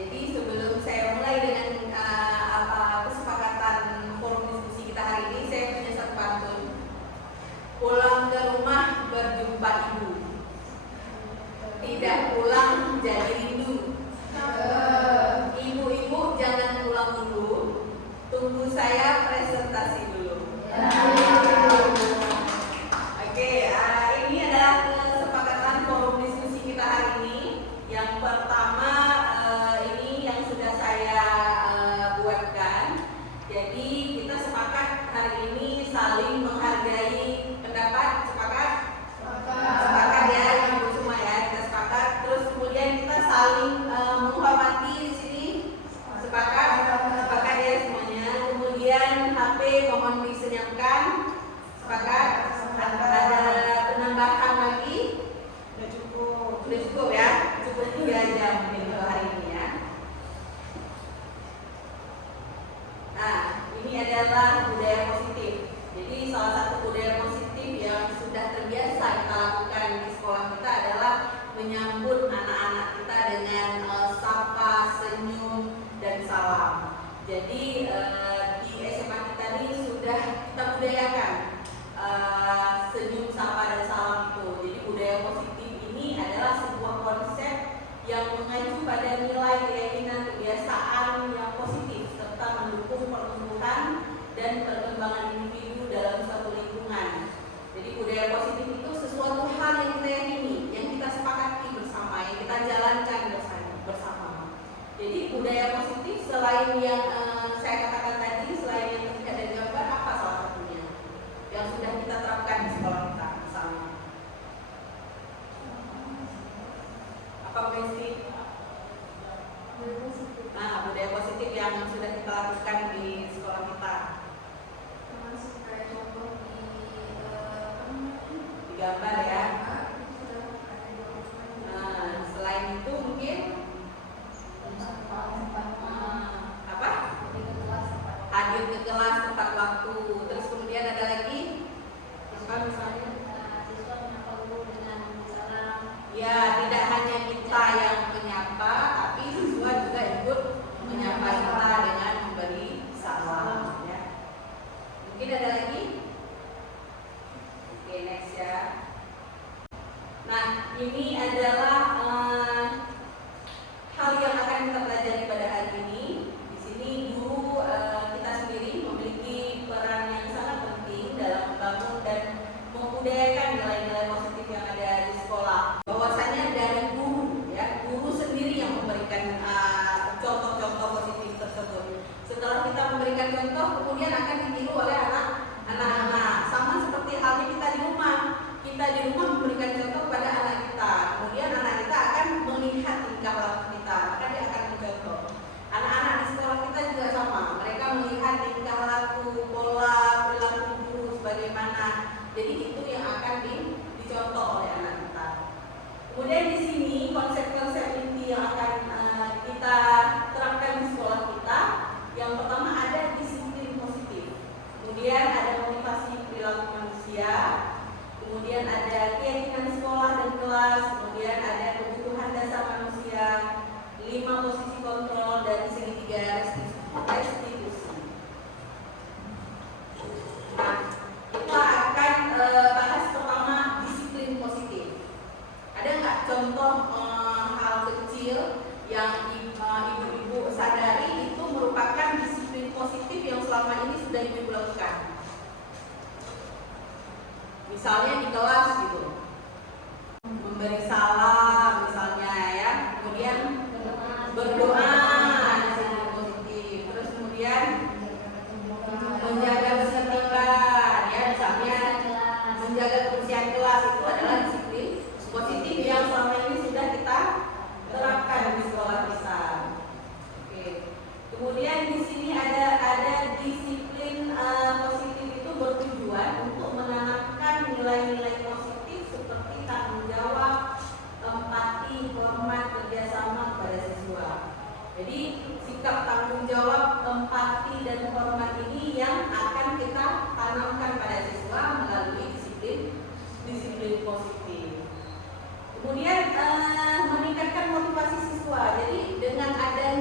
Jadi sebelum saya mulai dengan kesepakatan forum diskusi kita hari ini, saya punya satu pantun. Pulang ke rumah berjumpa ibu, tidak pulang jadi rindu. Ibu-ibu jangan pulang dulu, tunggu saya presentasi dulu. Oke, ini adalah kesepakatan forum diskusi kita hari ini. Yang pertama, ini yang sudah saya buatkan. Jadi kita sepakat hari ini saling menghargai pendapat. Sepakat? Sepakat ya, ibu semua ya, kita sepakat. Terus kemudian kita saling menghormati di sini. Sepakat? Sepakat ya semuanya. Kemudian HP mohon disenyapkan. Sepakat? Ada penambahan lagi? Sudah cukup ya. Cukup 3 jam mungkin hari ini ya. Nah, ini adalah budaya positif. Jadi salah satu budaya positif yang sudah terbiasa kita lakukan di sekolah kita adalah menyambut anak-anak kita dengan sapa, senyum, dan salam. Jadi di SMA kita ini sudah kita budayakan senyum, sapa, dan salam itu. Jadi budaya positif ini adalah sebuah konsep yang mengacu pada nilai, keyakinan, kebiasaan yang positif serta mendukung pertumbuhan dan perkembangan individu dalam suatu lingkungan. Jadi budaya positif itu sesuatu hal yang kita yakini, yang kita sepakati bersama, yang kita jalankan bersama. Jadi budaya positif selain yang saya katakan tadi, selain yang terlihat dari gambar, apa salah satunya yang sudah kita terapkan di sekolah kita bersama? Apa Messi? Nah, budaya positif yang sudah kita lakukan di sekolah kita. Termasuk kayak contoh Di gambar ya. Nah, selain itu mungkin apa? Hadir ke kelas tepat waktu. Terus kemudian ada lagi apa misalnya? siswa menyapa guru dengan salam. Ya, tidak hanya kita yang menyapa, tapi siswa juga ikut menyapa kita dengan memberi salam ya. Mungkin ada lagi? Oke, next ya. Nah, ini adalah hal yang akan kita pelajari pada hari ini. Di sini guru kita sendiri memiliki peran yang sangat penting dalam membangun dan membudayakan nilai-nilai positif yang ada di sekolah. Bahwasanya dari guru, ya, guru sendiri yang memberikan contoh-contoh positif tersebut. Setelah kita memberikan contoh, kemudian akan ditiru oleh anak-anak. Sama seperti halnya kita di rumah. Kita di rumah memberikan contoh kepada anak kita. Kemudian anak kita akan melihat tingkah laku kita, maka dia akan mencontoh. Anak-anak di sekolah kita juga sama. Mereka melihat tingkah laku, pola perilaku guru sebagaimana. Jadi itu yang akan dicontoh oleh anak kita. Kemudian di sini konsep-konsep inti yang akan kita terapkan di sekolah kita. Yang pertama ada disiplin positif. Kemudian ada motivasi perilaku manusia. Kemudian ada keyakinan sekolah dan kelas. Kemudian ada kebutuhan dasar manusia. 5 posisi kontrol dan segitiga restitusi. Nah, kita akan bahas pertama disiplin positif. Ada nggak contoh hal kecil yang ibu-ibu sadari itu merupakan disiplin positif yang selama ini sudah ibu lakukan? Misalnya di kelas gitu, memberi salam misalnya ya, kemudian berdoa disiplin positif. Terus kemudian menjaga ketertiban ya, misalnya menjaga kebersihan kelas itu adalah disiplin positif yang selama ini sudah kita terapkan di sekolah kita. Oke. Kemudian di sini ada disiplin positif itu bertujuan untuk menanamkan nilai-nilai positif seperti tanggung jawab, empati, hormat, kerjasama kepada siswa. Jadi sikap tanggung jawab, empati, dan hormat ini yang akan kita tanamkan pada siswa melalui disiplin positif. Kemudian meningkatkan motivasi siswa. Jadi dengan adanya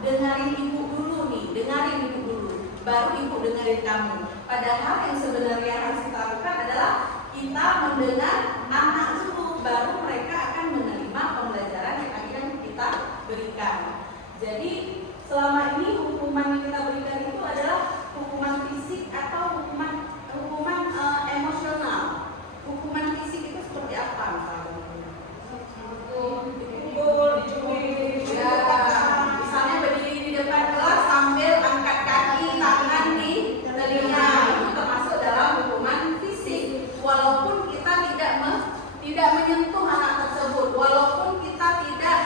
dengerin ibu dulu nih, dengerin ibu dulu, baru ibu dengerin kamu. Padahal yang sebenarnya harus kita lakukan adalah kita mendengar anak dulu, baru mereka akan menerima pembelajaran yang akan kita berikan. Jadi selama ini hukuman yang kita berikan itu adalah hukuman fisik atau hukuman emosional. Hukuman fisik itu seperti apa misalnya? Dipukul, dicubit, ya. Misalnya berdiri di depan kelas sambil angkat kaki, tangan di telinga, itu termasuk dalam hukuman fisik. Walaupun kita tidak menyentuh anak tersebut, walaupun kita tidak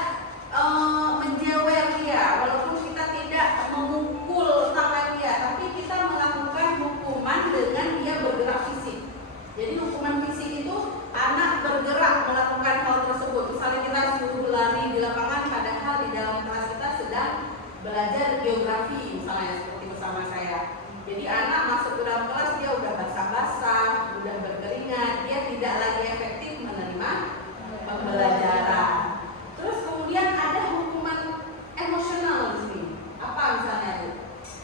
menjewer dia, walaupun kita tidak memukul tangan dia, tapi kita melakukan hukuman dengan dia bergerak fisik. Jadi hukuman fisik itu anak bergerak melakukan hal tersebut. Misalnya kita suruh berlari di lapangan, padahal di dalam kelas kita sedang belajar geografi, misalnya seperti bersama saya. Jadi anak masuk ke dalam kelas, dia udah basah-basah, udah berkeringat, dia tidak lagi efektif menerima pembelajaran. Terus kemudian ada hukuman emosional di sini. Apa misalnya itu?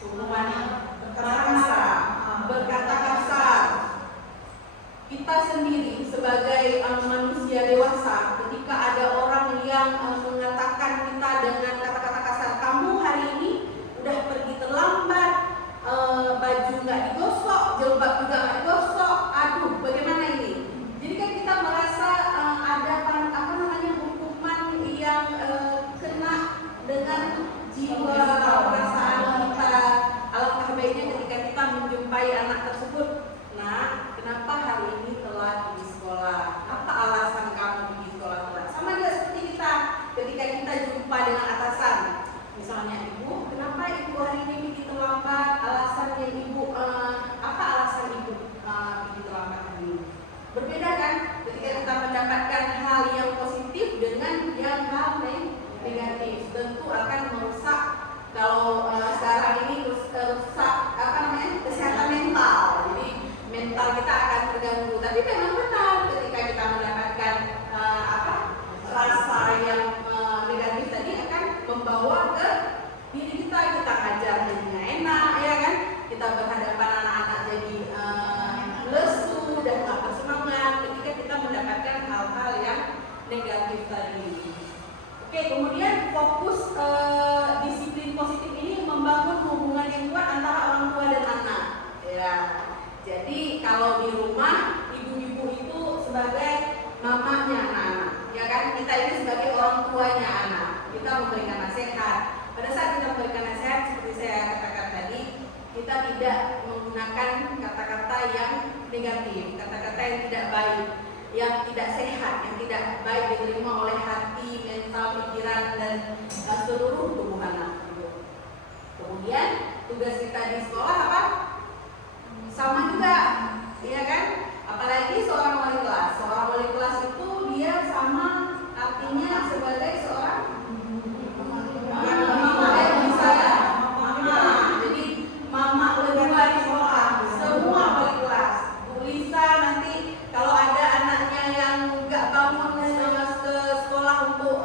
Hukuman berkata kasar. Kita sendiri sebagai manusia dewasa, ketika ada orang yang mengatakan kita dengan kata-kata kasar, kamu hari ini udah pergi terlambat, baju nggak digosok, jilbab juga nggak digosok, aduh bagaimana ini? Jadi kan kita merasa ada hukuman yang kena dengan jiwa perasaan kita. Alangkah baiknya ketika kita menjumpai anak tersebut, nah kenapa hari ini telat di sekolah? Apa alasan kamu di sekolah telat? Sama juga seperti kita ketika kita jumpa dengan atasan, misalnya ibu, kenapa ibu hari ini pergi terlambat? Alasannya ibu, apa alasan ibu pergi terlambat hari ini? Berbeda kan ketika kita mendapatkan hal yang positif dengan yang hal negatif, tentu akan merusak. Kalau sekarang ini rusak kesehatan mental, jadi mental kita akan terganggu. Tapi memang benar ketika kita mendapatkan rasa yang negatif tadi akan membawa ke diri kita ngajar jadinya enak, ya kan? Kita berhadapan anak-anak jadi lesu dan nggak bersemangat ketika kita mendapatkan hal-hal yang negatif tadi. Oke, kemudian fokus disiplin positif ini membangun hubungan yang kuat antara orang tua dan anak. Ya, jadi kalau di rumah ibu-ibu itu sebagai mamanya anak-anak, ya kan? Kita ini sebagai orang tuanya anak. Kita memberikan nasihat. Pada saat kita memberikan nasihat, seperti saya katakan tadi, kita tidak menggunakan kata-kata yang negatif, kata-kata yang tidak baik, yang tidak sehat, yang tidak baik diterima oleh hati, mental, pikiran, dan seluruh tubuh anak. Kemudian tugas kita di sekolah apa? Sama juga, ya kan? Apalagi seorang wali kelas. Seorang wali kelas itu dia sama artinya sebagai seorang yang bisa ya. Jadi mama kedua di sekolah, semua wali kelas. Bu Lisa nanti kalau ada anaknya yang nggak bangun ke sekolah untuk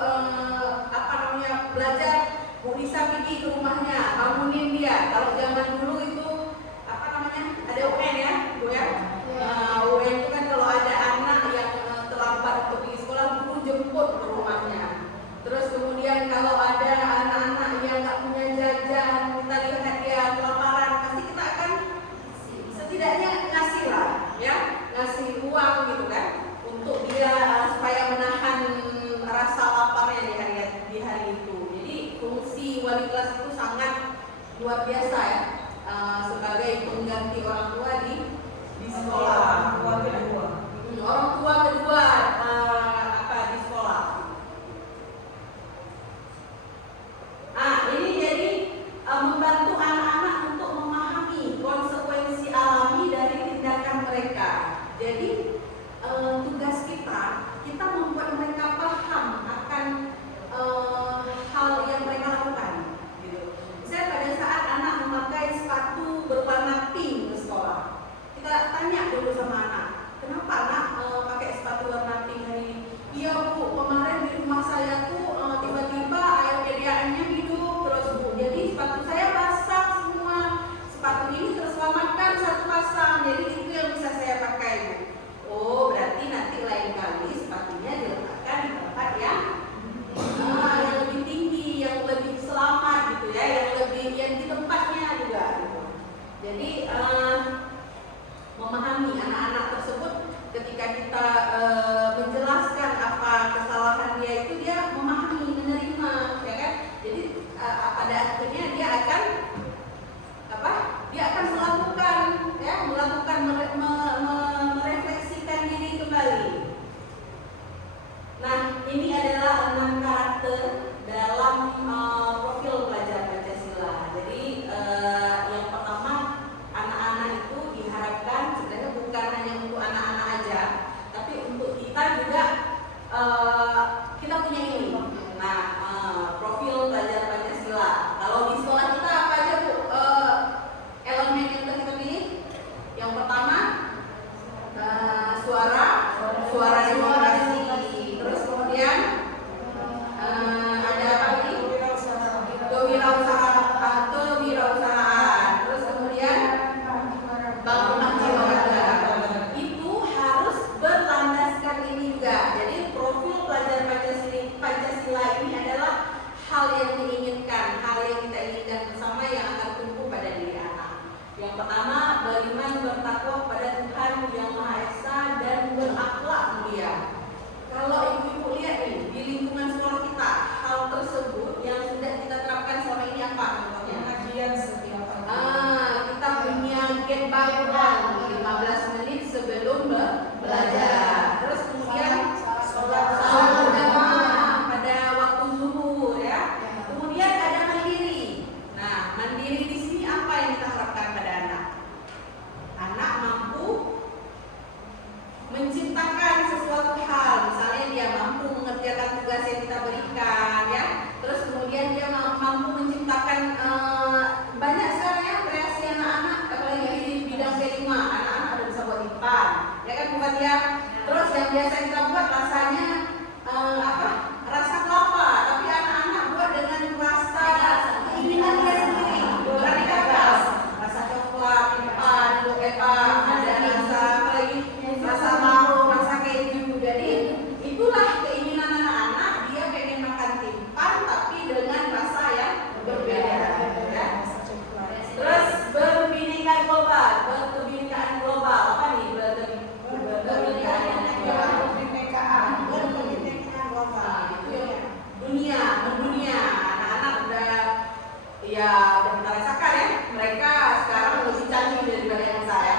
belajar, Bu Lisa pergi ke rumahnya, bangunin dia. Kalau zaman dulu itu ada UN ya, Bu ya. UN itu kan kalau ada anak yang terlambat untuk pergi sekolah, guru jemput ke rumahnya. Terus kemudian kalau ada anak-anak yang nggak punya jajan, kita lihat dia kelaparan, pasti kita akan setidaknya ngasih lah, ya, ngasih uang gitu kan, untuk dia supaya menahan rasa laparnya di hari itu. Jadi fungsi wali kelas itu sangat luar biasa ya, sebagai pengganti orang tua di sekolah. Orang tua kedua di sekolah. Ini jadi membantu anak-anak untuk memahami konsekuensi alami dari tindakan mereka. Jadi tugas kita membuat mereka paham akan hal yang mereka lakukan. Gitu. Misalnya pada saat anak memakai sepatu berwarna pink ke sekolah, kita tanya dulu sama anak, kenapa anak pakai sepatu ya dan kita rasakan ya, mereka sekarang lebih canggih daripada yang saya.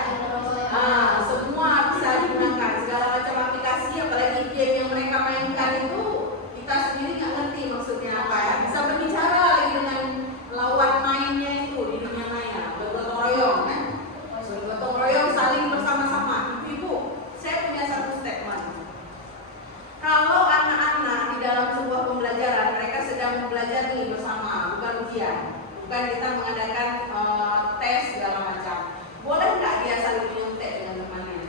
Semua bisa digunakan, segala macam aplikasi, apalagi game yang mereka mainkan itu kita sendiri nggak ngerti maksudnya apa ya. Bisa berbicara lagi dengan lawan mainnya itu di dunia maya, bergotong royong kan, bergotong royong saling bersama-sama. Ibu, saya punya satu statement. Kalau anak-anak di dalam sebuah pembelajaran mereka sedang belajar nih bersama, bukan ujian, bukan kita mengadakan tes segala macam, boleh nggak dia saling menyontek dengan temannya?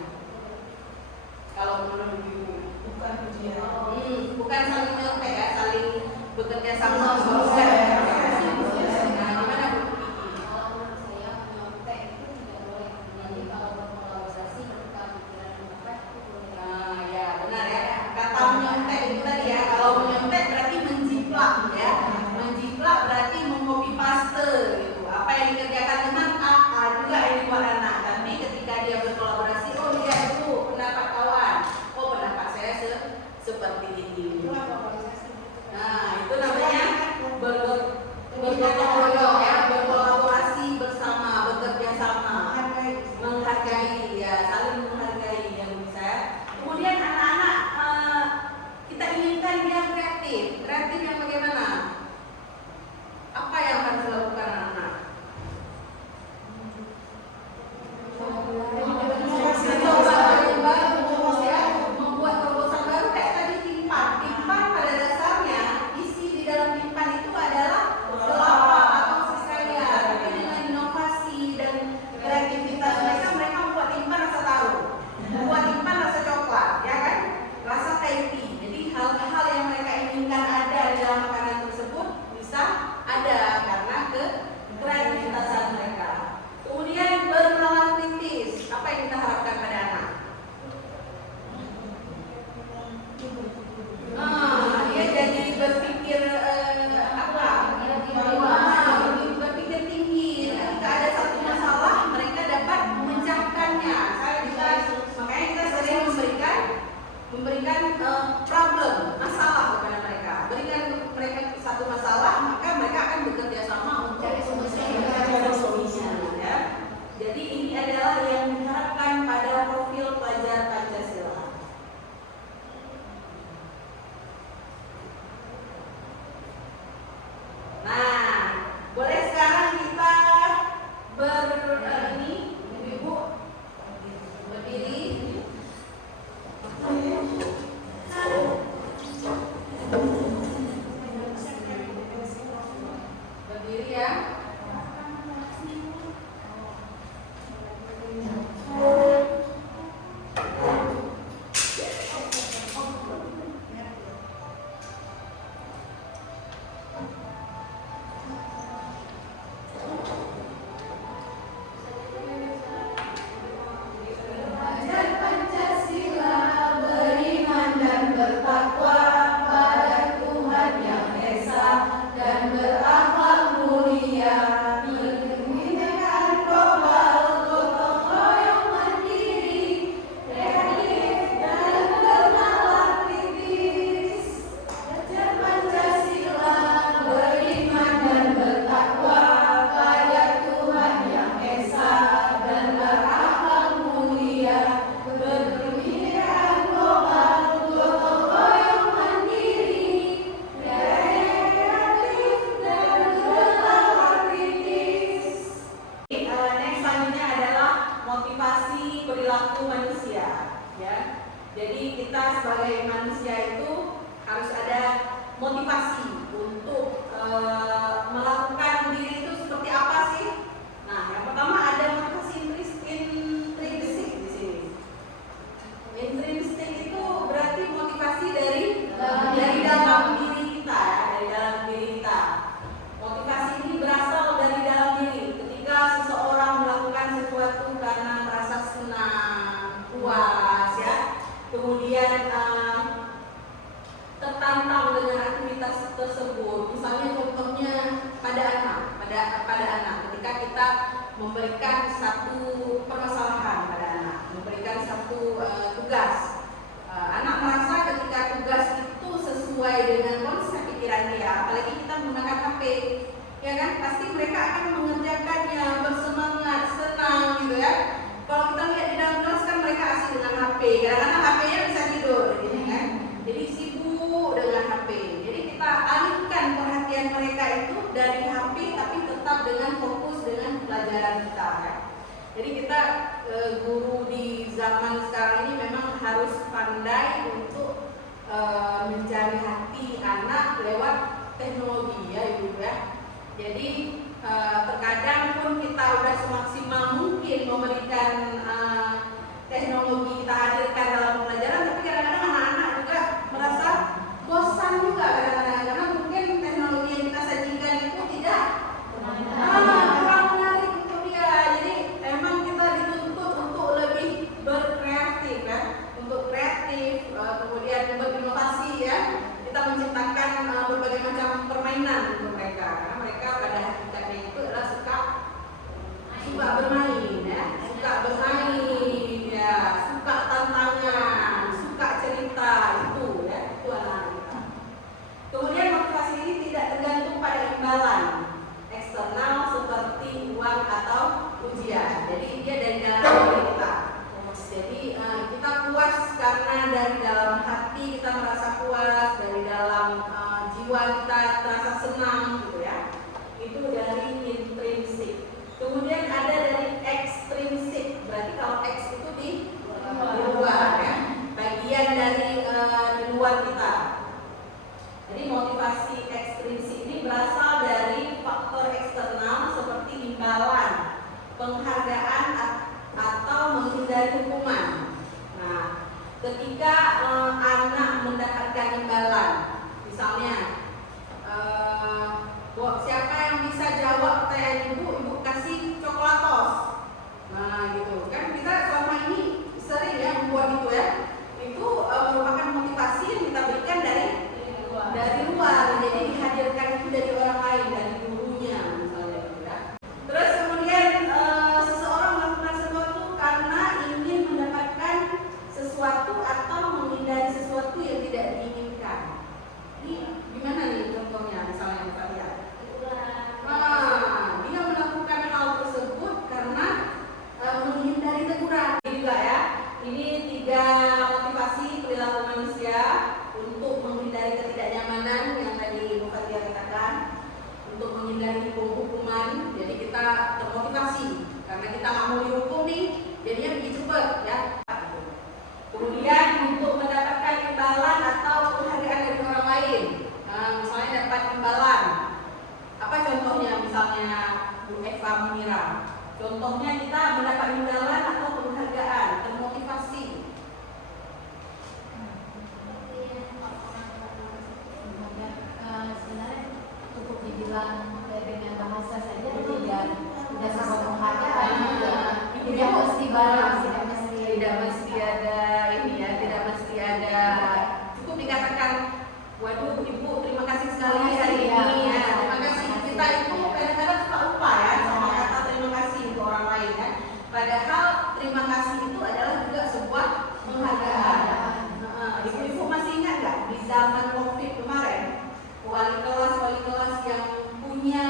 Kalau menurut ibu, Bukan ujian. bukan saling menyontek ya, saling bekerja sama. Kalau menurut saya menyontek itu tidak boleh. Jadi kalau berkolaborasi ketika pikiran apa itu boleh. Ya benar ya. Kata menyontek itu tadi ya. Kalau menyontek berarti menjiplak ya. Menjiplak berarti mengcopy paste gitu. Apa yang dikerjakan teman A juga yang dibuat anak. Tapi ketika dia berkolaborasi, oh lihat itu pendapat kawan. Oh pendapat saya seperti ini. Itulah globalisasi. Nah itu namanya bergotong royong ya, berkolaborasi bersama, bekerja sama, menghargai ya, saling menghargai yang bisa. Kemudian anak-anak kita inginkan dia kreatif yang bagaimana? Apa yang harus dilakukan anak-anak? Mencoba hal yang baru ya, membuat terobosan baru kayak tadi timpan. Timpan pada dasarnya isi di dalam timpan itu adalah kelapa atau sisanya, tapi dengan inovasi dan kreativitas mereka membuat timpan rasa tahu, membuat timpan rasa coklat, ya kan, rasa teh tea. Jadi hal-hal yang mereka inginkan ada di dalam makanan tersebut bisa ada karena kreativitasan mereka. Kemudian bernalar kritis, apa yang kita harapkan pada anak? Dia jadi berpikir berpikir tinggi. Ketika ada satu masalah, mereka dapat memecahkannya. Makanya kita sering memberikan problem, masalah kepada mereka. Berikan mereka satu masalah, maka mereka akan bekerja sama untuk Cari solusi. mencari solusinya. Ya. Jadi ini adalah yang diharapkan pada profil pelajar Pancasila. Nah, boleh sekarang kita ibu berdiri. Berdiri ya. Belajar Pancasila, beriman dan bertakwa pada Tuhan Yang Esa dan berakhlak mulia, kebinekaan global, gotong royong mandiri, kreatif dan bernalar kritis. Belajar Pancasila, beriman dan bertakwa pada Tuhan Yang Esa dan berakhlak mulia, kebinekaan global, gotong royong mandiri, kreatif dan bernalar kritis. Next selanjutnya adalah motivasi perilaku manusia, ya. Jadi kita sebagai manusia itu harus ada motivasi untuk melakukan diri itu seperti apa sih? Nah, yang pertama ada motivasi intrinsik di sini. Intrinsik itu berarti motivasi dari dalam diri kita, ya, dari dalam diri kita. Motivasi ini berasal dari dalam diri. Ketika seseorang melakukan sesuatu karena merasa senang, puas, ya, kemudian tertantang dengan aktivitas tersebut. Misalnya contohnya pada anak, ketika kita memberikan satu permasalahan pada anak, memberikan satu tugas. Anak merasa ketika tugas itu sesuai dengan konsep pikiran dia, apalagi kita menggunakan HP, ya kan, pasti mereka kita ya. Jadi kita guru di zaman sekarang ini memang harus pandai untuk mencari hati anak lewat teknologi ya Ibu ya. Jadi terkadang pun kita udah semaksimal mungkin memberikan teknologi kita hadirkan dalam pembelajaran, tapi kadang-kadang anak-anak juga merasa bosan juga kadang-kadang karena mungkin teknologi yang kita sajikan itu tidak kurang menarik untuk dia. Jadi emang kita dituntut untuk lebih berkreatif ya, untuk kreatif, kemudian berinovasi ya. Kita menciptakan berbagai macam permainan untuk mereka karena mereka pada hakikatnya itu adalah suka bermain ya, suka bermain ya, suka tantangan, suka cerita itu ya, itu anak kita. Kemudian motivasi ini tidak tergantung pada imbalan eksternal seperti uang atau ujian. Jadi dia dari dalam diri kita. Jadi kita puas karena dari dalam hati kita merasa puas, dari dalam jiwa kita terasa senang gitu ya. Itu dari intrinsik. Kemudian ada dari ekstrinsik. Berarti kalau X itu di luar ya, bagian dari di luar kita. Jadi motivasi ekstrinsik ini berasal dari faktor eksternal seperti imbalan, penghargaan atau menghindari hukuman. Nah, ketika anak mendapatkan imbalan, misalnya siapa yang bisa jawab pertanyaan ibu kasih coklatos. Nah, gitu kan kita selama ini sering ya membuat itu ya. Itu merupakan motivasi yang kita berikan dari luar. Jadi dihadirkan itu dari orang lain, dari gurunya misalnya gitu ya. Terus kemudian seseorang melakukan sesuatu karena ingin mendapatkan sesuatu atau menghindari sesuatu yang tidak diinginkan. Ini gimana nih contohnya misalnya kita lihat? Dia melakukan hal tersebut karena menghindari teguran. Ini juga ya. Ini 3 motivasi perilaku manusia untuk menghindari ketidaknyamanan yang tadi Bu Fatia katakan, untuk menghindari hukuman. Jadi kita termotivasi karena kita nggak mau dihukum nih, jadinya pergi cepat ya. Kemudian untuk mendapatkan imbalan atau penghargaan dari orang lain. Misalnya dapat imbalan. Apa contohnya misalnya Bu Eva Munira? Contohnya kita mendapat imbalan atau penghargaan, termotivasi. Sebenarnya cukup dibilang dengan bahasa saja tidak sebuah penghargaan. Tidak mesti barang, tidak mesti ada ini ya, tidak mesti ada. Cukup dikatakan, waduh ibu terima kasih sekali hari ini ya. Terima kasih. Kita itu kadang-kadang suka lupa ya sama kata terima kasih untuk orang lain ya. Padahal terima kasih itu adalah juga sebuah penghargaan. Ibu-ibu masih ingat nggak di zaman COVID kemarin wali kelas yang punya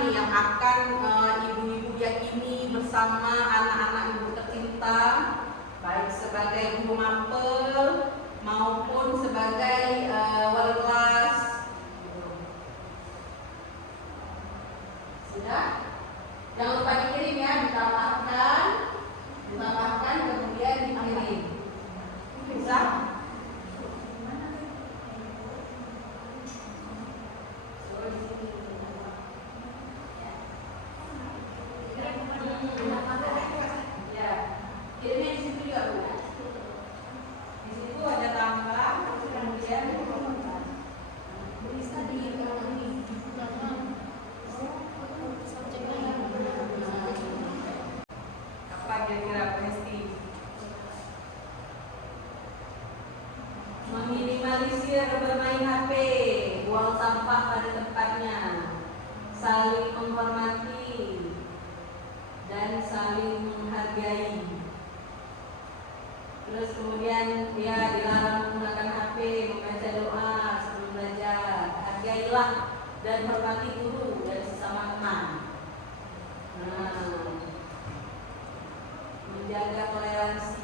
nih yang akan ibu-ibu yakini bersama anak-anak ibu tercinta, baik sebagai guru mapel maupun sebagai wali kelas. Sudah? Jangan lupa dikirim ya, ditambahkan kemudian dikirim. Bisa? Ya, kirimnya di situ juga Bu. Di situ ada tambah, kemudian bisa di apa kira-kira Presti? Meminimalisir bermain HP, buang sampah pada tempatnya, saling menghormati dan saling menghargai. Terus kemudian dia dilarang menggunakan HP, membaca doa sebelum belajar. Hargailah dan hormati guru dan sesama teman. Menjaga toleransi.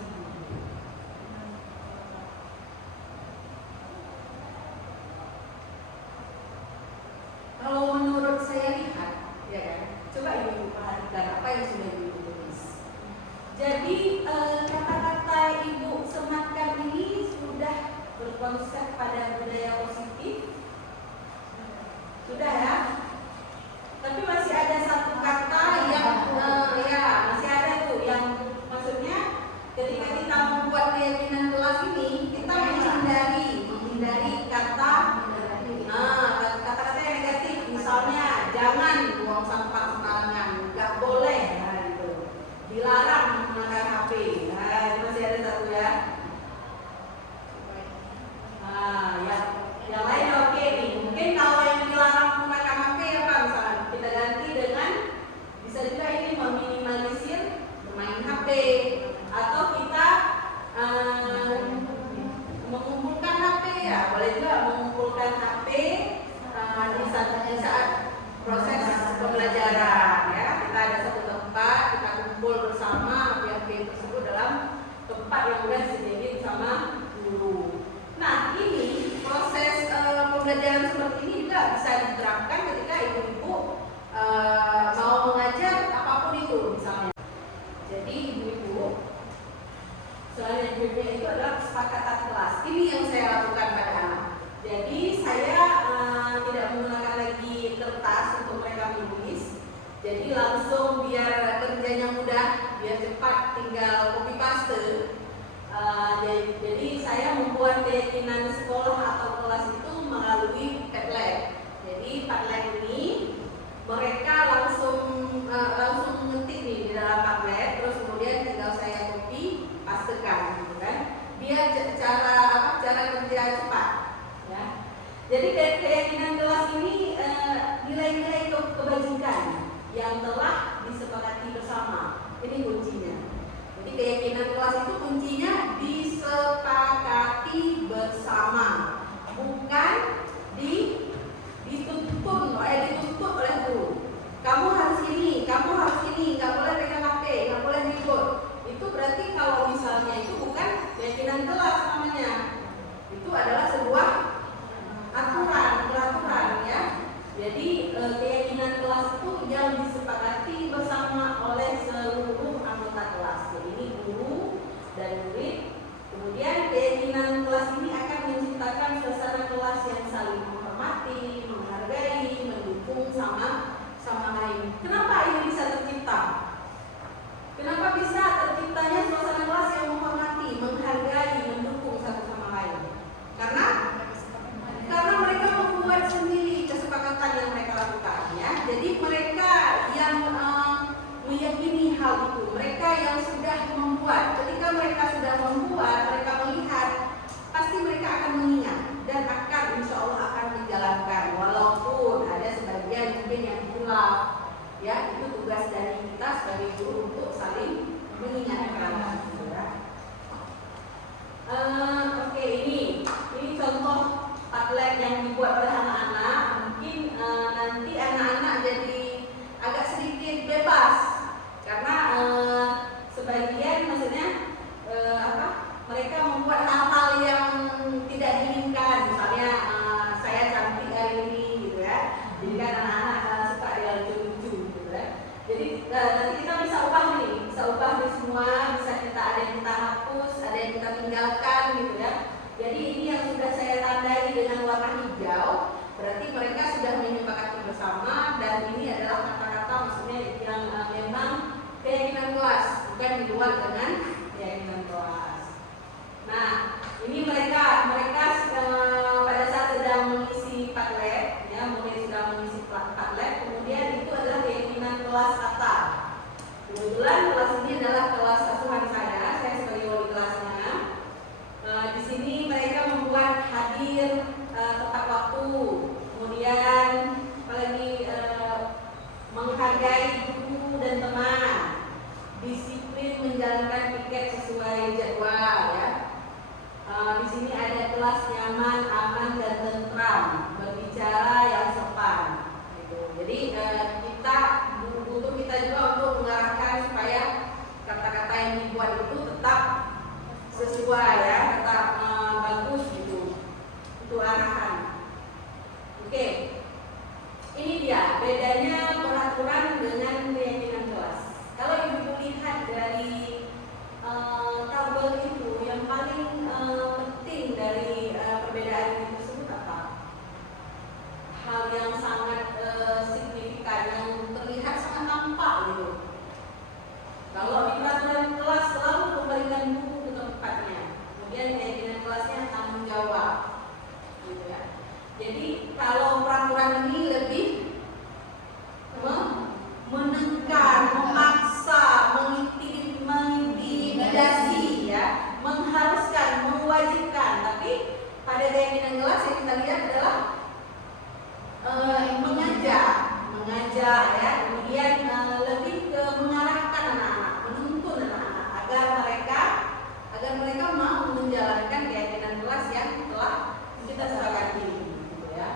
Kalau menurut saya lihat, ya kan, coba ibu perhatikan apa yang sudah ibu tulis. Jadi kata-kata ibu sematkan ini sudah berkonsep pada budaya positif, sudah ya. Tapi masih ada satu kata yang masih ada tuh yang maksudnya ketika kita membuat keyakinan kelas ini kita menghindari kata-kata yang negatif, misalnya jangan buang sampah sembarangan, nggak boleh, gitu. Dilarang menggunakan HP. Ini masih ada satu ya. Yang lain oke nih. Mungkin kalau yang dilarang menggunakan HP apa misalnya kita ganti dengan bisa juga ini meminimalisir bermain HP atau kita mengumpulkan HP ya, boleh juga mengumpulkan HP di saat proses pembelajaran ya. Kita ada satu tempat, kita kumpul bersama HP tersebut dalam tempat yang sudah disediakan sama guru. Nah, ini proses pembelajaran seperti ini juga bisa diterapkan ketika ibu-ibu mau mengajar apapun itu misalnya. Jadi ibu-ibu, soalnya ibu-ibu itu adalah kesepakatan kelas. Ini yang saya lakukan pada anak. Jadi saya tidak menggunakan lagi kertas untuk mereka menulis. Jadi langsung biar kerjanya mudah, biar cepat, tinggal copy paste. Jadi saya membuat keyakinan sekolah atau kelas itu melalui Padlet. Jadi Padlet ini mereka langsung mengetik nih di dalam Padlet, terus kemudian tinggal saya copy pastekan, gitu kan? Biar cara kerja cepat, ya. Jadi keyakinan kelas ini nilai-nilai kebajikan yang telah disepakati bersama. Ini kuncinya. Jadi keyakinan kelas itu kuncinya disepakati bersama, bukan dituntut oleh guru. Kamu harus ini, nggak boleh pegang HP, nggak boleh ribut. Itu berarti kalau misalnya itu bukan keyakinan kelas namanya. Itu adalah sebuah peraturan ya. Jadi keyakinan kelas itu yang disepakati bersama oleh seluruh anggota kelas. Jadi ini guru dan murid. Kemudian keyakinan kelas ini akan menciptakan suasana kelas yang saling menghormati, menghargai, mendukung sama lain. Kenapa ini bisa tercipta? Kenapa bisa terciptanya suasana kelas yang menghormati, menghargai, mendukung satu sama lain? Karena mereka membuat sendiri kesepakatan yang mereka lakukan ya. Jadi mereka yang meyakini hal itu, mereka yang sudah membuat. Ketika mereka sudah membuat, mereka melihat, pasti mereka akan mengingat dan akan insya Allah akan menjalankan. Walaupun ada sebagian mungkin yang hilaf, ya itu tugas dari kita sebagai guru untuk saling mengingatkan. Oke, ini contoh Padlet yang dibuat oleh anak-anak. Mungkin nanti anak-anak jadi ubah nih semua, bisa kita ada yang kita hapus, ada yang kita tinggalkan gitu ya. Jadi ini yang sudah saya tandai dengan warna hijau, berarti mereka sudah menyepakati bersama, dan ini adalah kata-kata maksudnya yang memang keyakinan kelas, bukan di luar dengan keyakinan kelas. Nah, ini mereka pada saat sedang mengisi Padlet, ya, mulai sedang mengisi Padlet, kemudian itu adalah keyakinan kelas kata. Kebetulan kelas ini adalah kelas asuhan saya sebagai wali kelasnya. Di sini mereka membuat hadir tepat waktu, kemudian apalagi menghargai guru dan teman, disiplin menjalankan piket sesuai jadwal ya. Di sini ada kelas nyaman, aman dan tentram, berbicara yang sopan. Gitu. Jadi kita butuh kita juga untuk mengarahkan supaya kata-kata yang dibuat itu tetap sesuai ya, tetap bagus gitu untuk arahan. Oke, ini dia bedanya peraturan dengan keyakinan kelas. Kalau ibu lihat dari tabel itu, yang paling penting dari perbedaan ini tersebut apa? Hal yang sangat signifikan, yang terlihat sangat nampak gitu. Kalau di peraturan kelas selalu kembalikan buku ke tempatnya, kemudian keyakinan kelasnya tanggung jawab, gitu ya. Jadi kalau peraturan ini lebih menekan, memaksa, mengintimidasi, ya, mengharuskan, mewajibkan. Tapi pada keyakinan kelas yang kita lihat adalah mengajak, ya, kemudian lebih ke mengarahkan anak-anak, menuntun anak-anak agar mereka mau menjalankan keyakinan kelas yang telah kita sepakati, gitu ya.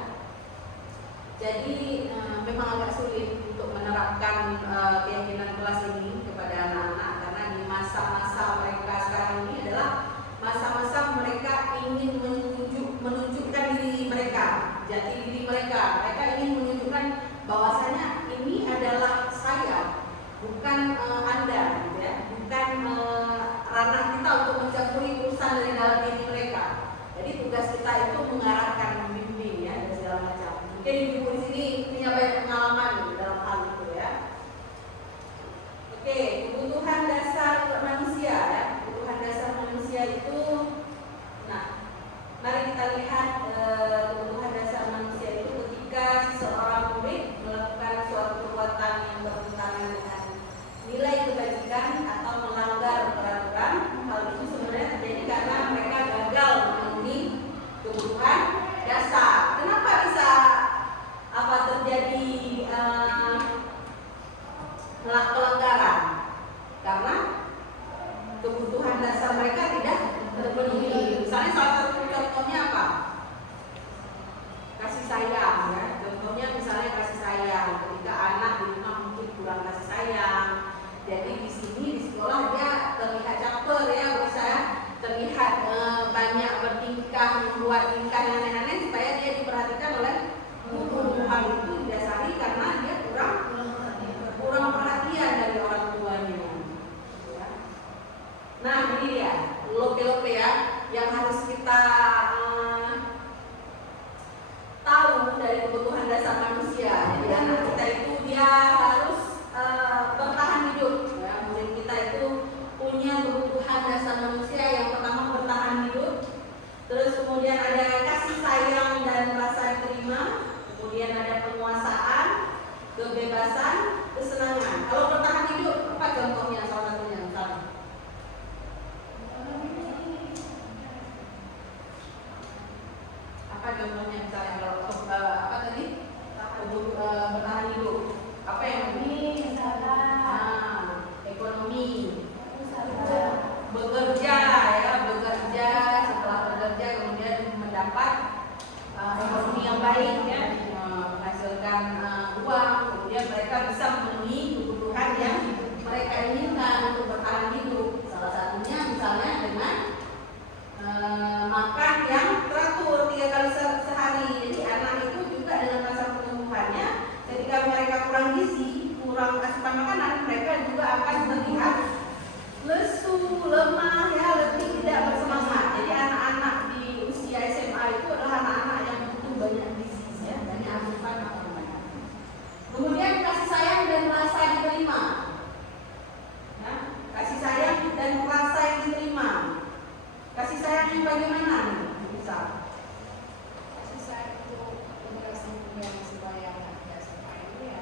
Jadi memang agak sulit untuk menerapkan keyakinan kelas ini kepada anak-anak, karena di masa-masa mereka sekarang ini adalah masa-masa mereka ingin menunjukkan diri mereka, jati diri mereka. Mereka ingin menunjukkan bahwasanya ini adalah saya, bukan Anda, gitu ya. Bukan ranah kita untuk mencampuri urusan dari dalam diri mereka. Jadi tugas kita itu mengarahkan, membimbing, ya, dan segala macam. Mungkin ibu di sini punya banyak pengalaman dalam hal itu ya. Oke, kebutuhan dasar manusia ya. Kebutuhan dasar manusia itu, nah, mari kita lihat kebutuhan dasar manusia itu ketika seseorang murid melakukan suatu perbuatan yang bertentangan dengan nilai kebajikan atau melanggar peraturan. Hal itu sebenarnya terjadi karena mereka gagal memenuhi kebutuhan dasar. Kenapa bisa terjadi pelanggaran? Karena kebutuhan dasar mereka tidak terpenuhi. Misalnya salah satu contohnya apa? Kasih sayang, ya. Contohnya misalnya kasih sayang. Ketika anak di rumah mungkin kurang kasih sayang, jadi di sini di sekolah dia terlihat caper, ya, bisa terlihat banyak bertingkah, membuat tingkah yang aneh-aneh supaya dia diperhatikan oleh guru. Hal itu didasari karena dia kurang perhatian dari orang tuanya. Nah, ini dia lope-lope ya, yang harus kita tahu dari kebutuhan dasar manusia. Jadi anak kita itu dia harus bertahan hidup. Ya, murid kita itu punya kebutuhan dasar manusia. Yang pertama bertahan hidup, terus kemudian ada kasih sayang dan rasa terima, kemudian ada penguasaan, kebebasan, kesenangan. Kalau bertahan hidup, apa contohnya? Salah satunya misalnya apa contohnya? Misalnya kalau apa tadi untuk bertahan hidup, apa yang ini? Ekonomi, bekerja, ya, bekerja. Setelah bekerja kemudian mendapat ekonomi yang baik, ya, menghasilkan uang, kemudian mereka bisa memenuhi kebutuhan yang mereka inginkan untuk bertahan hidup. Salah satunya misalnya dengan makan yang teratur 3 kali sehari. Jadi anak itu juga dengan masa pertumbuhannya, ketika mereka kurang gizi, kurang asupan makanan, mereka juga akan terlihat lesu, lemah, ya, letih, tidak bersemangat. Jadi anak-anak di usia SMA itu adalah anak-anak yang butuh banyak gizi, ya, banyak asupan makanan. Kemudian kasih sayang dan rasa diterima. Ya, kasih sayang dan rasa yang diterima. Kasih sayang yang bagaimana nih? Bisa. Kasih sayang itu penjelasan yang supaya anak tidak sampai itu ya.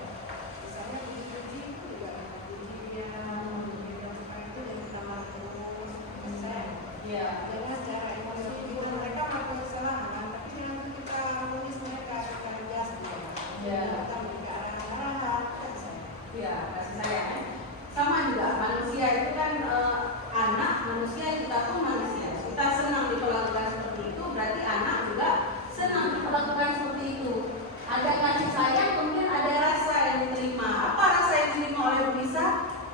Misalnya puji-puji itu juga puji dia, yang supaya itu yang pertama terus kasih sayang. Ya. Jangan secara emosi juga mereka melakukan kesalahan, tapi jangan kita tulis mereka secara biasa. Ya. Kita berikan arahan-arahan, kasih sayang. Ya, kasih sayang. Sama juga manusia itu kan anak manusia, kita pun manusia. Kita senang diperlakukan seperti itu, berarti anak juga senang diperlakukan seperti itu. Ada kasih sayang, kemudian ada rasa yang diterima. Apa rasa yang diterima oleh Bu Lisa?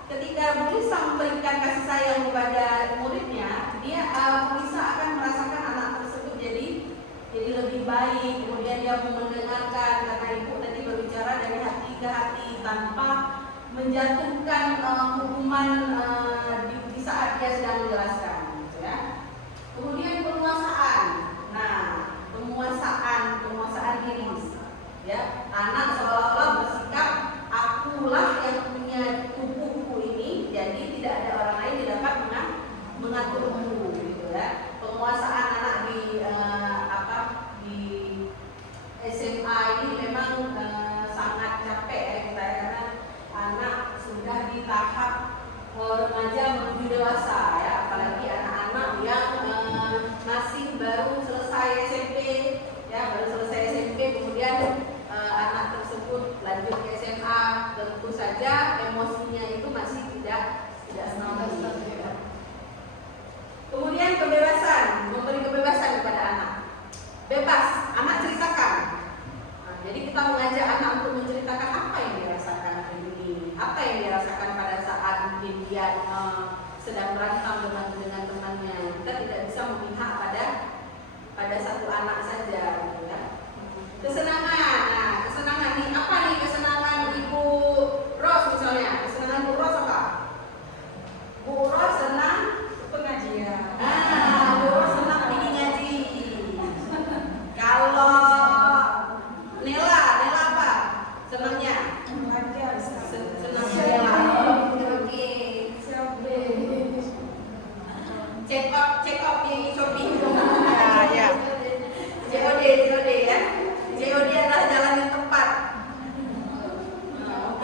Ketika Bu Lisa memberikan kasih sayang kepada muridnya, dia Bu Lisa akan merasakan anak tersebut jadi lebih baik. Kemudian dia mau mendengarkan karena ibu tadi berbicara dari hati ke hati tanpa menjatuhkan hukuman di saat dia sedang menjelaskan, gitu ya. Kemudian penguasaan. Nah, penguasaan diri, ya. Anak seolah-olah bersikap akulah yang punya tubuhku ini, jadi tidak ada orang lain yang dapat mengaturku, gitu ya. Penguasaan anak di SMA ini memang sangat capek ya kita ya, karena anak sudah di tahap remaja menuju dewasa ya, apalagi anak-anak yang masih baru selesai SMP ya, kemudian anak tersebut lanjut ke SMA, tentu saja emosinya itu masih tidak stabil. Kemudian kebebasan, memberi kebebasan kepada anak. Bebas, anak ceritakan. Nah, jadi kita mengajak anak untuk menceritakan apa yang dirasakan hari ini, apa yang dirasakan pada saat mungkin dia sedang berantem dengan temannya. Kita tidak bisa memihak pada satu anak saja, gitu ya. Kesenangan, nah kesenangan nih apa nih kesenangan Ibu Ros misalnya? Kesenangan Bu Ros apa? Bu Ros senang pengajian. Bu Ros senang ini ngaji. Kalau Nela apa? Senangnya? Belajar. Senang Nela. Oke. Check up di Shopee. Ya. COD ya. COD adalah jalan yang tepat.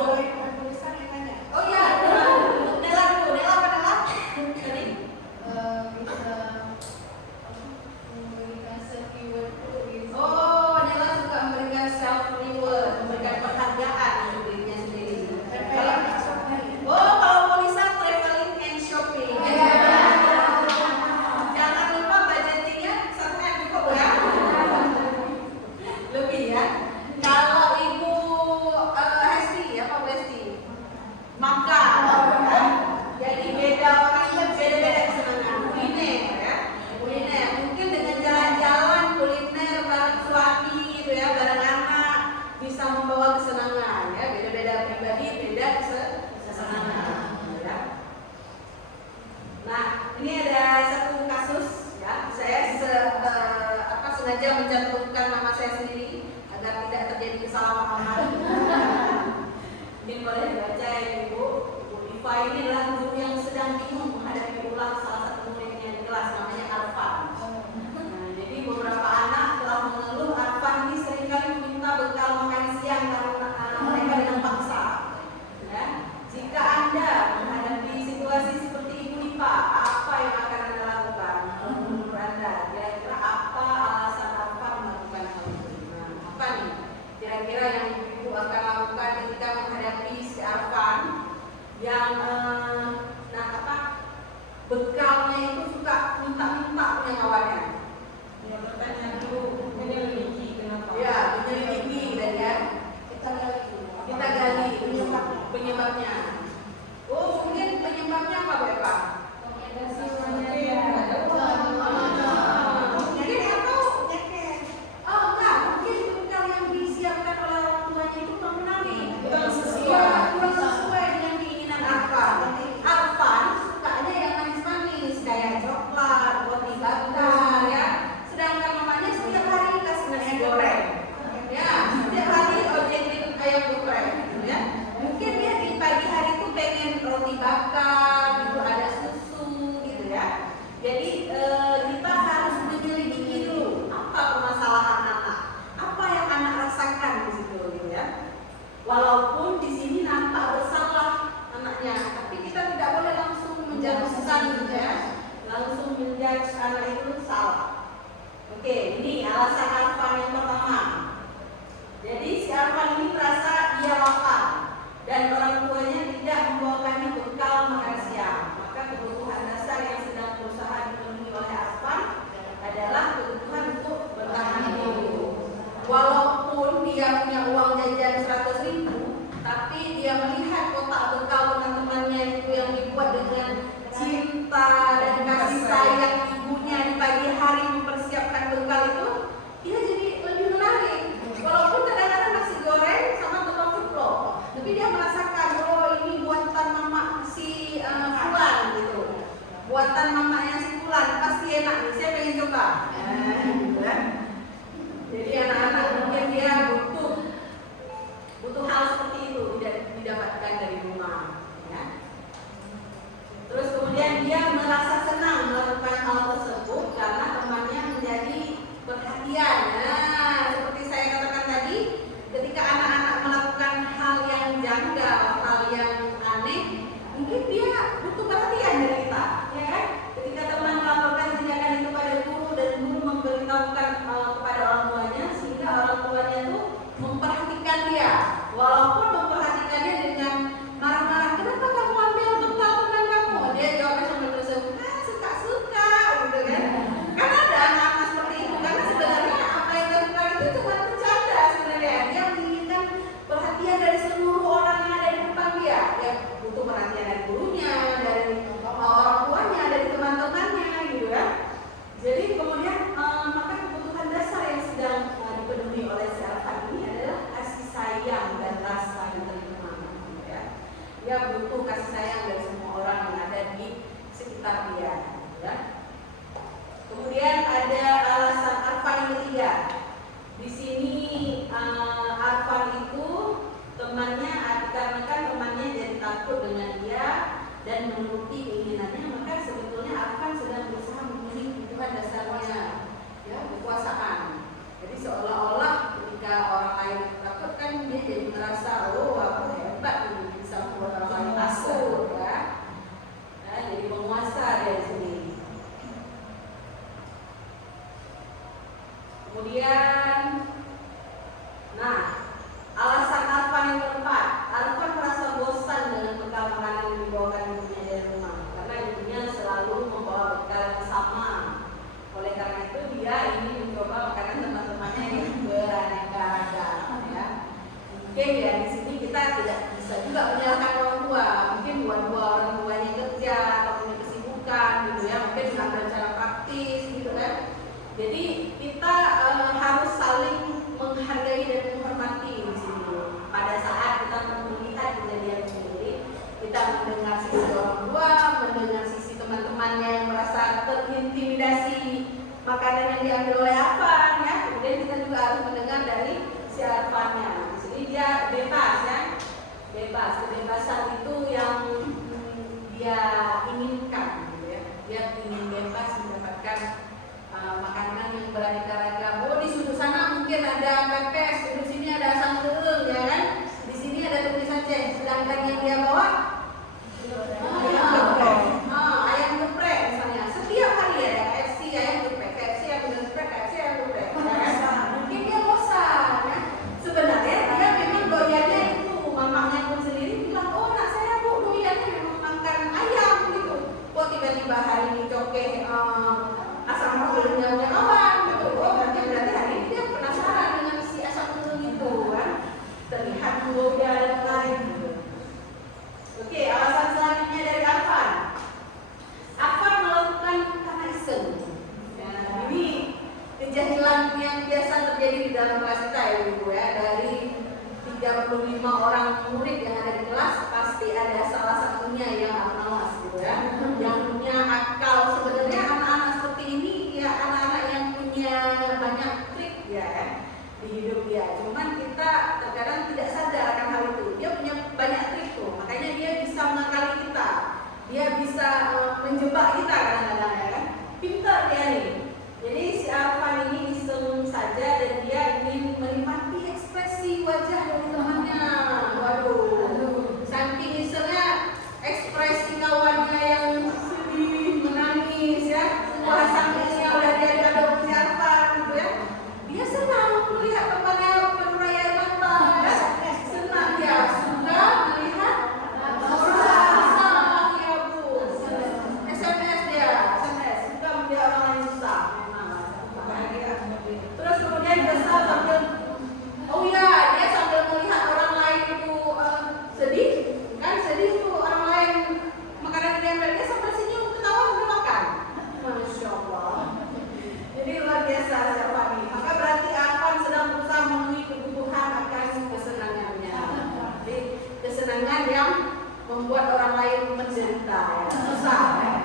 Tulisan yang mana? Oh iya, Nela apa Nela? Tadi? Bisa memberikan self-reward gitu. Oh, Nela suka memberikan self reward, memberikan penghargaan untuk dirinya sendiri. Kalau Polisa traveling and shopping. Jangan lupa budgetingnya 1 M cukup ya. Lebih ya. Kalau Ibu Hesti apa Bu Hesti? Makan. Jadi beda orang yang beda-beda kesenangan. Kuliner ya. Kuliner mungkin dengan jalan-jalan kuliner bareng suami gitu ya, bareng anak bisa membawa kesenangan ya. Beda-beda pribadi, beda kesenangan ya. Nah, ini ada satu kasus ya. Saya sengaja mencantumkan nama saya sendiri agar tidak terjadi kesalahpahaman. Mungkin boleh dibaca ya Ibu. Ibu Diva ini adalah guru yang sedang bingung menghadapi ulang salah satu muridnya di kelas, namanya Arfan. Nah, jadi beberapa anak telah mengeluh Arfan ini seringkali meminta bekal makan siang karena mereka dengan paksa. Ya. Jika Anda menghadapi situasi seperti Ibu Diva, apa yang akan Anda lakukan? Menurut Anda, kira-kira apa alasan Arfan melakukan hal itu? Nah, apa nih? Kira-kira yang Ibu akan lakukan ketika menghadapi si Arfan yang bekalnya itu suka minta-minta punya kawannya. Ya, pertanyaan dulu menyelidiki kenapa? Ya, menyelidiki dan ya kita gali penyebabnya. Oh, mungkin penyebabnya apa Bapak? Mungkin atau enggak, mungkin bekal yang disiapkan oleh orang tuanya itu kurang menarik. Kurang sesuai. Kurang sesuai dengan keinginan Arfan. Arfan sukanya roti bakar, gitu, ada susu, gitu ya. Jadi kita harus menyelidiki dulu apa permasalahan anak, apa yang anak rasakan di situ, gitu ya. Walaupun di sini nampak bersalah anaknya, tapi kita tidak boleh langsung menjatuhkan, gitu ya, langsung menjudge anak itu salah. Oke, ini alasan Arfan yang pertama. Jadi si Arfan ini merasa ia lapar dan orang tuanya tidak membawakannya bekal makan siang. Maka kebutuhan dasar yang sedang berusaha dipenuhi oleh Arfan adalah kebutuhan untuk bertahan hidup. Walaupun dia punya uang jajan 100.000, tapi dia melihat kotak bekal teman-temannya itu yang dibuat dengan cinta dan kasih sayang ibunya di pagi hari mempersiapkan bekal itu, dia jadi lebih menarik. Walaupun kadang-kadang nasi goreng sama telur ceplok, tapi dia merasakan, oh ini buatan mama si Fulan gitu, buatan mama yang si Fulan pasti enak nih, saya pengen coba. Gitu ya. Jadi anak-anak mungkin dia butuh hal seperti itu, tidak didapatkan dari rumah. Ya. Terus kemudian dia merasa senang melakukan hal tersebut karena temannya menjadi perhatian. Nah, seperti saya katakan tadi, ketika anak-anak melakukan hal yang janggal, hal yang aneh, mungkin dia butuh perhatian dari kita, ya kan? Ketika teman melaporkan tindakan itu pada guru dan guru memberitahukan kepada orang tuanya, sehingga orang tuanya itu memperhatikan dia, walaupun memperhatikannya dengan marah-marah. Kenapa kamu ambil bekal teman kamu? Dia jawabnya sambil tersenyum, suka-suka, gitu kan? Karena ada anak-anak seperti itu, karena sebenarnya apa yang dilakukan itu cuma bercanda sebenarnya. Dia menginginkan perhatian dari seluruh orang yang ada di depan dia. Dia butuh perhatian dari gurunya, dari orang tuanya, dari teman-temannya, gitu ya. Jadi kemudian maka kebutuhan dasar yang sedang dipenuhi oleh si Arfan ini adalah kasih sayang dan rasa diterima, gitu ya. Dia butuh kasih sayang dari semua orang yang ada di sekitar dia, gitu ya. Kemudian ada alasan Arfan yang ketiga. Di sini Arfan itu temannya, dikarenakan temannya jadi takut dengan dia dan menuruti keinginannya, maka sebetulnya Arfan sedang berusaha memenuhi kebutuhan dasarnya, ya, kekuasaan. Jadi seolah-olah ketika orang lain takut kan dia jadi merasa, oh aku hebat nih, bisa membuat orang lain takut, ya. Nah, jadi penguasa dia di sini. Kemudian, nah, alasan Arfan yang keempat, Arfan merasa bosan dengan bekal makanan yang dibawakan ibunya dari rumah, karena ibunya selalu membawa bekal yang sama. Oleh karena itu dia ingin mencoba makanan teman-temannya yang beraneka ragam, ya. Mungkin ya di sini kita tidak bisa juga menyalahkan orang tua. Mungkin dua-dua orang tuanya kerja atau punya kesibukan, gitu ya. Mungkin mengambil cara praktis, gitu kan. Jadi kita harus saling menghargai dan menghormati di sini. Pada saat kita melihat kejadian sendiri, kita mendengar sisi orang tua, mendengar sisi teman-temannya yang merasa terintimidasi makanan yang diambil oleh Arfan, ya. Kemudian kita juga harus mendengar dari si Arfannya. Di sini dia bebas, ya, bebas. Kebebasan itu yang dia inginkan, gitu ya. Dia ingin bebas mendapatkan makanan yang beraneka ragam. Oh, di sudut sana mungkin ada pepes, sudut sini ada asam telur, ya kan? Di sini ada tulisan C. Sedangkan yang dia bawa ayam geprek misalnya. Setiap hari ada KFC ayam geprek, KFC ayam geprek, KFC ayam geprek. Mungkin dia bosan, ya. Sebenarnya dia memang doyannya itu. Mamanya pun sendiri bilang, oh nak saya bu doyannya memang makan ayam gitu. Kok tiba-tiba hari ini coke asam telurnya lawan gitu. Oh berarti hari ini dia penasaran dengan si asam telur itu, kan? Terlihat dulu dia ada lain gitu. kan sedih tuh orang lain makanan yang dia sampai senyum ketawa sambil makan. Masya Allah. Jadi luar biasa Syafani. Maka berarti Afan sedang berusaha memenuhi kebutuhan akan kesenangannya. Jadi kesenangan yang membuat orang lain menderita, ya. Susah. Ya.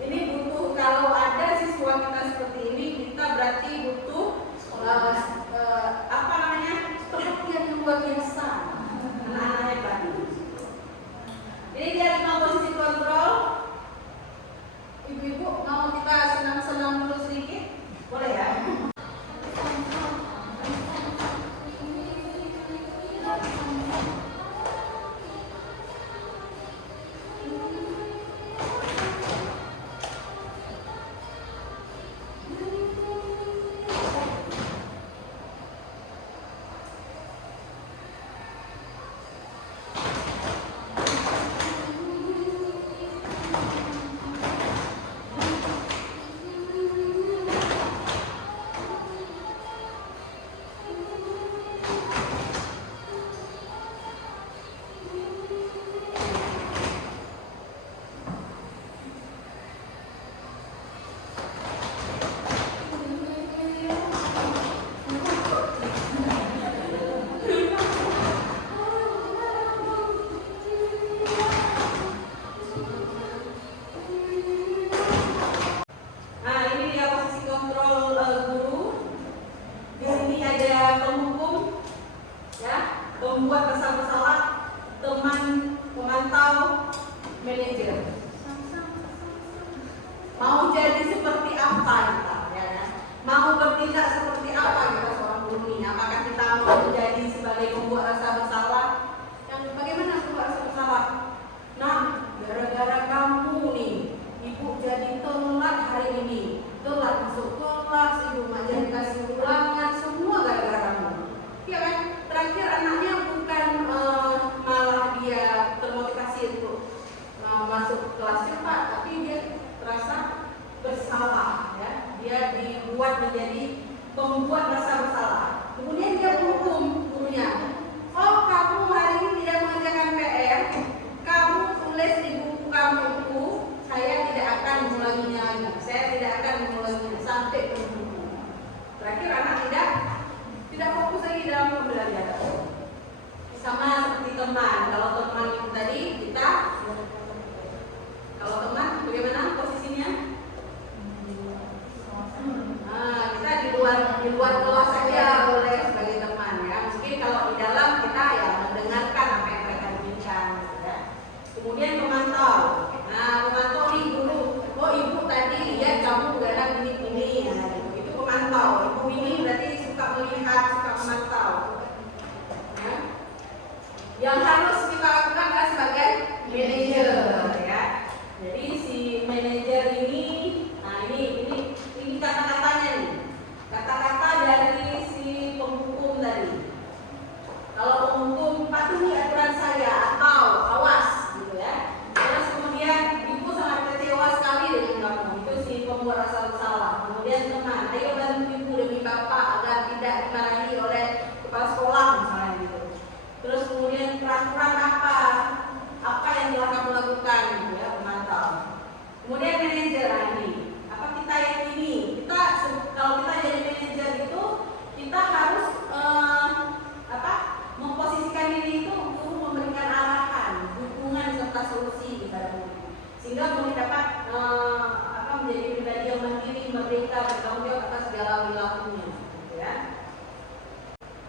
Ini butuh, kalau ada siswa kita seperti ini, kita berarti butuh apa namanya, perhatian yang luar biasa. Anak-anak hebat. Ini dia 5 posisi kontrol. Ibu-ibu mau kita senang-senang dulu sedikit? Boleh ya? Membuat rasa bersalah, teman pemantau, manajer. Mau jadi seperti apa kita, ya kan? Mau bertindak seperti apa kita seorang guru ini? Apakah kita mau menjadi sebagai pembuat rasa bersalah? Yang bagaimana pembuat rasa bersalah? Nah, gara-gara kamu nih, ibu jadi telat hari ini, telat masuk kelas, ibu ngajar dikasih ulangan, semua gara-gara kamu. Iya kan? Terakhir anaknya bukan malah dia termotivasi untuk masuk kelas cepat, tapi dia terasa bersalah, ya. Dia dibuat menjadi pembuat rasa bersalah. Kemudian dia menghukum gurunya. Oh, kamu hari ini tidak mengerjakan PR, kamu tulis di buku kamu itu, saya tidak akan mengulanginya lagi. Saya tidak akan mengulanginya sampai ke buku. Terakhir anak tidak fokus lagi dalam pembelajaran. Sama seperti teman. Kalau teman itu tadi kita, kalau teman bagaimana posisinya? Kita di luar kelas saja boleh sebagai teman, ya. Mungkin kalau di dalam kita ya mendengarkan apa yang mereka inginkan, ya. Kemudian pemantau. Nah, pemantau nih guru. Oh, ibu tadi lihat kamu begadang gini-gini, ya. Itu pemantau. Ibu ini berarti suka melihat, suka memantau. Ya. Yang harus kita lakukan adalah sebagai manajer, ya. Jadi si manajer ini, nah ini kata-katanya nih, kata-kata dari si penghukum tadi. Kalau penghukum patuhi aturan saya atau awas, gitu ya. Terus kemudian ibu sangat kecewa sekali dengan kamu, itu si pembuat rasa bersalah. Kemudian teman, ayo bantu ibu demi bapak agar tidak dimarahi oleh kepala sekolah misalnya gitu. Terus kemudian peraturan apa yang telah kamu lakukan, gitu ya, pemantau. Kemudian manajer ini, apa kita yakini, kalau kita jadi manajer itu kita harus memposisikan diri itu guru memberikan arahan, dukungan serta solusi kepada murid, sehingga murid dapat menjadi pribadi yang mandiri, merdeka, bertanggung jawab atas segala perilakunya, gitu ya.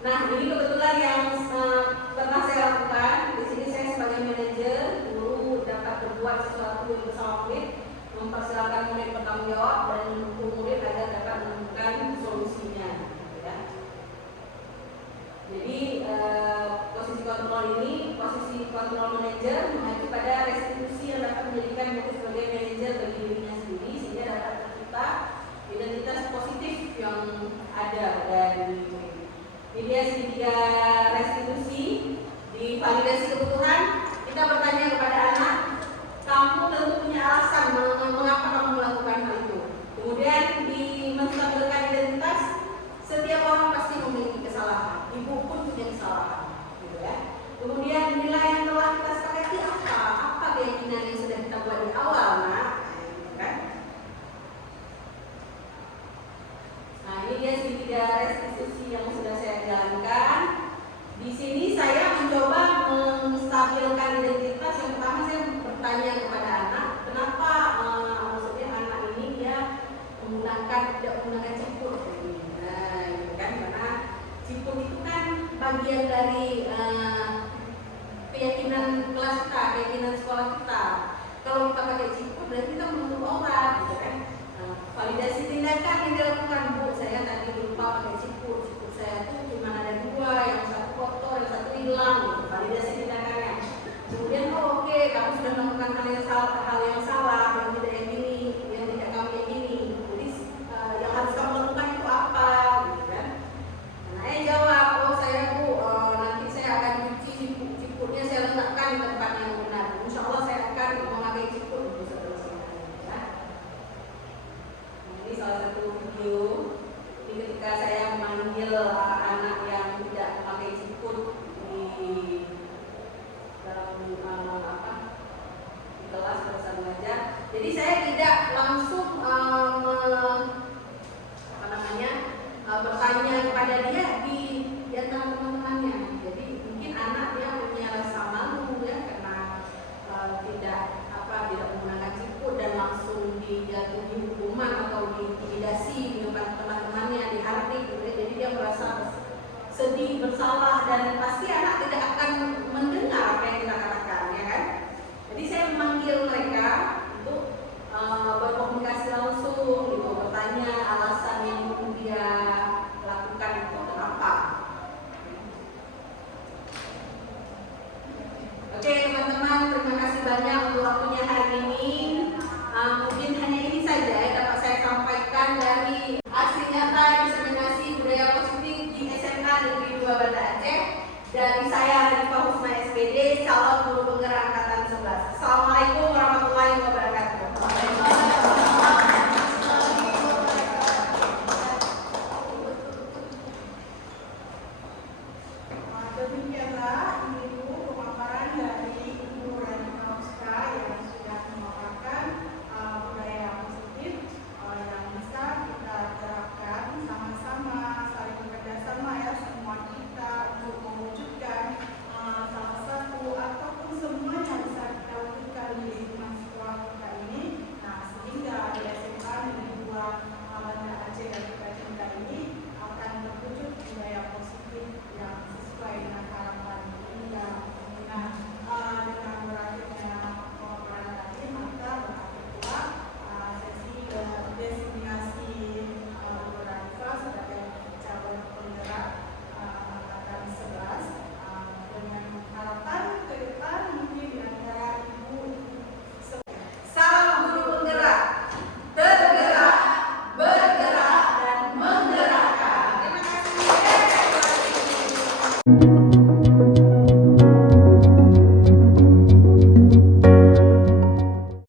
Nah, ini kebetulan yang pernah saya lakukan. Di sini saya sebagai manajer, guru dapat berbuat sesuatu yang bersama murid, mempersilahkan murid bertanggung jawab dan mendukung murid agar dapat menemukan solusinya, gitu ya. Jadi posisi kontrol manajer mengacu pada restitusi yang dapat menjadikan murid sebagai manajer bagi dirinya sendiri, sehingga dapat tercipta identitas positif yang ada dari murid. Ini dia segitiga restitusi. Di validasi kebutuhan, kita bertanya kepada anak, kamu tentu punya alasan mengapa kamu melakukan hal itu. Kemudian di menstabilkan identitas, setiap orang pasti memiliki kesalahan. Ibu pun punya kesalahan, gitu ya. Kemudian nilai yang telah kita sepakati apa? Apa keyakinan yang sudah kita buat di awal, nak? Kan? Nah, ini dia segitiga restitusi yang sudah saya jalankan. Di sini saya mencoba menstabilkan identitas. Yang pertama saya bertanya kepada anak, kenapa maksudnya anak ini dia tidak menggunakan ciput ini. Nah, gitu kan, karena ciput itu kan bagian dari keyakinan kelas kita, keyakinan sekolah kita. Kalau kita pakai ciput berarti kita menutup aurat, gitu kan. Validasi tindakan yang dilakukan, Bu, saya tadi lupa pakai ciput saya tuh cuma ada 2, yang satu kotor, yang satu hilang, gitu. Validasi tindakannya. Kemudian oke, kamu sudah melakukan hal yang salah, yang tidak yang gini, yang tidak kamu yang gini. Jadi yang harus kamu lakukan itu apa, gitu kan? Nah, saya jawab, saya Bu, nanti saya akan cuci ciputnya, saya letakkan di tempat yang benar. Insya Allah saya akan memakai ciput untuk seterusnya. Ya. Ini salah satu video. Jadi ketika saya memanggil anak yang tidak pakai ciput di dalam di kelas pada belajar. Jadi saya tidak langsung bertanya kepada dia di antara teman-temannya. Jadi mungkin anak dia punya rasa malu ya karena tidak menggunakan ciput dan langsung dijatuhi hukuman atau diintimidasi di depan teman-temannya, dihardik gitu ya. Jadi dia merasa sedih, bersalah, dan pasti anak tidak akan mendengar apa yang kita katakan, ya kan? Jadi saya memanggil mereka untuk berkomunikasi langsung, gitu, bertanya alasan yang dia lakukan itu kenapa. Oke teman-teman, terima kasih banyak untuk waktunya hari ini.